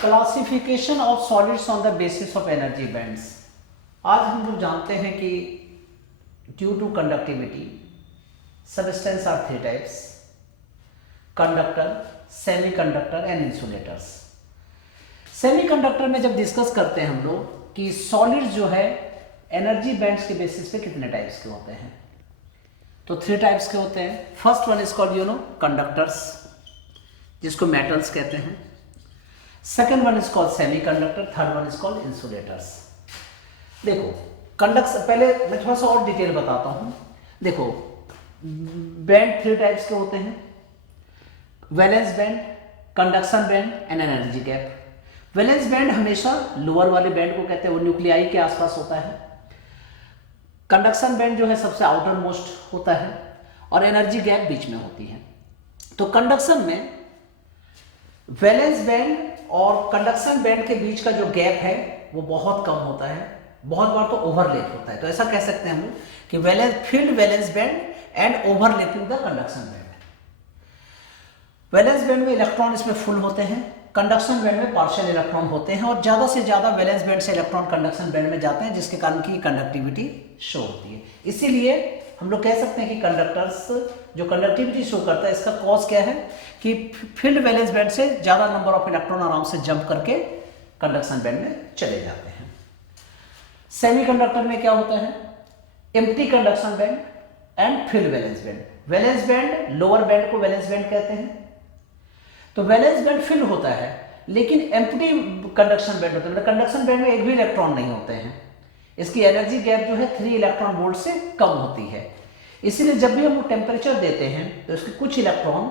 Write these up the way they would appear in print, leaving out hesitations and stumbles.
Classification of solids on the basis of energy bands. आज हम लोग जानते हैं कि due to conductivity substance are three types: conductor, semiconductor and insulators. Semiconductor में जब डिस्कस करते हैं हम लोग कि सॉलिड्स जो है एनर्जी बैंड्स के बेसिस पे कितने टाइप्स के होते हैं, तो थ्री टाइप्स के होते हैं। First one is called conductors, जिसको मेटल्स कहते हैं। Second one is called semiconductor, third one is called insulators. देखो कंडक्शन, पहले मैं थोड़ा सा और डिटेल बताता हूं। देखो बैंड थ्री टाइप्स के होते हैं: valence band, conduction band and energy gap. Valence band हमेशा लोअर वाले बैंड को कहते हैं, वो न्यूक्लियाई के आसपास होता है। कंडक्शन बैंड जो है सबसे आउटर मोस्ट होता है और एनर्जी गैप बीच में होती है। तो कंडक्शन में वैलेंस बैंड और कंडक्शन बैंड के बीच का जो गैप है वो बहुत कम होता है, बहुत बार तो ओवरलैप होता है। तो ऐसा कह सकते हैं हम लोग कि valence field valence band and overlapping the conduction band. Valence band में इलेक्ट्रॉन इसमें फुल होते हैं, कंडक्शन बैंड में पार्शियल इलेक्ट्रॉन होते हैं और ज्यादा से ज्यादा वैलेंस बैंड से इलेक्ट्रॉन कंडक्शन बैंड में जाते हैं, जिसके कारण की कंडक्टिविटी शो होती है। इसीलिए हम लोग कह सकते हैं कि कंडक्टर्स जो कंडक्टिविटी शो करता है, इसका कॉज क्या है कि फील्ड वैलेंस बैंड से ज्यादा नंबर ऑफ इलेक्ट्रॉन आराम से जंप करके कंडक्शन बैंड में चले जाते हैं। सेमीकंडक्टर में क्या होता है? Empty conduction band and field valence band. Valence band, lower band को वैलेंस बैंड कहते हैं। तो वैलेंस बैंड फिल होता है, लेकिन एम्प्टी कंडक्शन बैंड होता है, मतलब कंडक्शन बैंड में एक भी इलेक्ट्रॉन नहीं होते हैं। इसकी एनर्जी गैप जो है 3 इलेक्ट्रॉन वोल्ट से कम होती है। इसीलिए जब भी हम लोग टेम्परेचर देते हैं तो इसके कुछ इलेक्ट्रॉन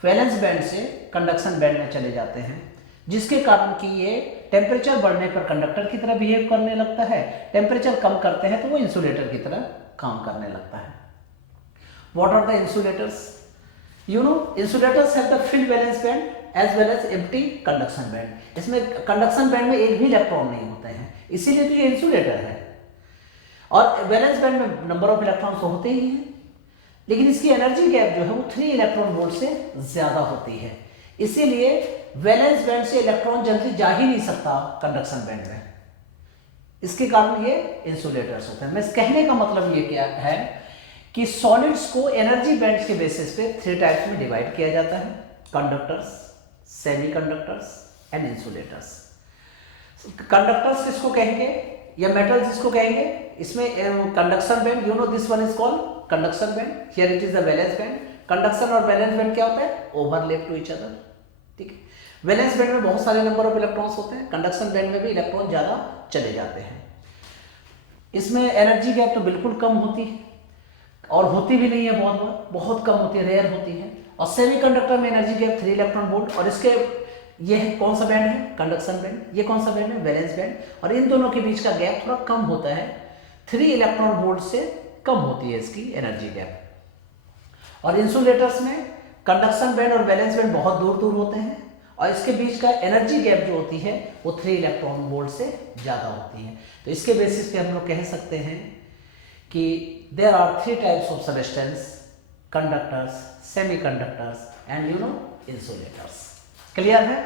वैलेंस बैंड से कंडक्शन बैंड में चले जाते हैं, जिसके कारण कि ये टेम्परेचर बढ़ने पर कंडक्टर की तरह बिहेव करने लगता है, टेम्परेचर कम करते हैं तो वो इंसुलेटर की तरह काम करने लगता है। What are the insulators? Insulators have the filled valence band as well as empty conduction band. इसमें कंडक्शन बैंड में एक भी इलेक्ट्रॉन नहीं होते हैं, इसीलिए तो ये इंसुलेटर है। और वैलेंस बैंड में नंबर ऑफ इलेक्ट्रॉन्स तो होते ही हैं, लेकिन इसकी एनर्जी गैप जो है वो 3 इलेक्ट्रॉन वोल्ट से ज्यादा होती है। इसीलिए वैलेंस बैंड से इलेक्ट्रॉन जल्दी जा ही नहीं सकता कंडक्शन बैंड में, इसके कारण ये इंसुलेटर्स होते हैं। मैं कहने का मतलब ये क्या है कि सॉलिड्स को एनर्जी बैंड्स के बेसिस पे 3 टाइप्स में डिवाइड किया जाता है: conductors, semiconductors and insulators. Conductors किसको कहेंगे या मेटल जिसको कहेंगे? इसमें conduction band, this one is called conduction band, here it is the valence band. Conduction और वैलेंस बैंड क्या होता है? Overlap to each other. ठीक है, वैलेंस बैंड में बहुत सारे नंबर ऑफ इलेक्ट्रॉन्स होते हैं, कंडक्शन बैंड में भी इलेक्ट्रॉन ज्यादा चले जाते हैं। इसमें एनर्जी गैप तो बिल्कुल कम होती है और होती भी नहीं है, बहुत कम होती है, रेयर होती है। और सेमीकंडक्टर में एनर्जी गैप 3 इलेक्ट्रॉन वोल्ट, और इसके ये कौन सा बैंड है? Conduction band. ये कौन सा बैंड है? Valence band. और इन दोनों के बीच का गैप थोड़ा कम होता है, 3 इलेक्ट्रॉन वोल्ट से कम होती है इसकी एनर्जी गैप। और इंसुलेटर्स में कंडक्शन बैंड और वैलेंस बैंड बहुत दूर दूर होते हैं और इसके बीच का एनर्जी गैप जो होती है वो 3 इलेक्ट्रॉन वोल्ट से ज्यादा होती है। तो इसके बेसिस पे हम लोग कह सकते हैं कि there are 3 types of substance: conductors, semiconductors and insulators. Clear है?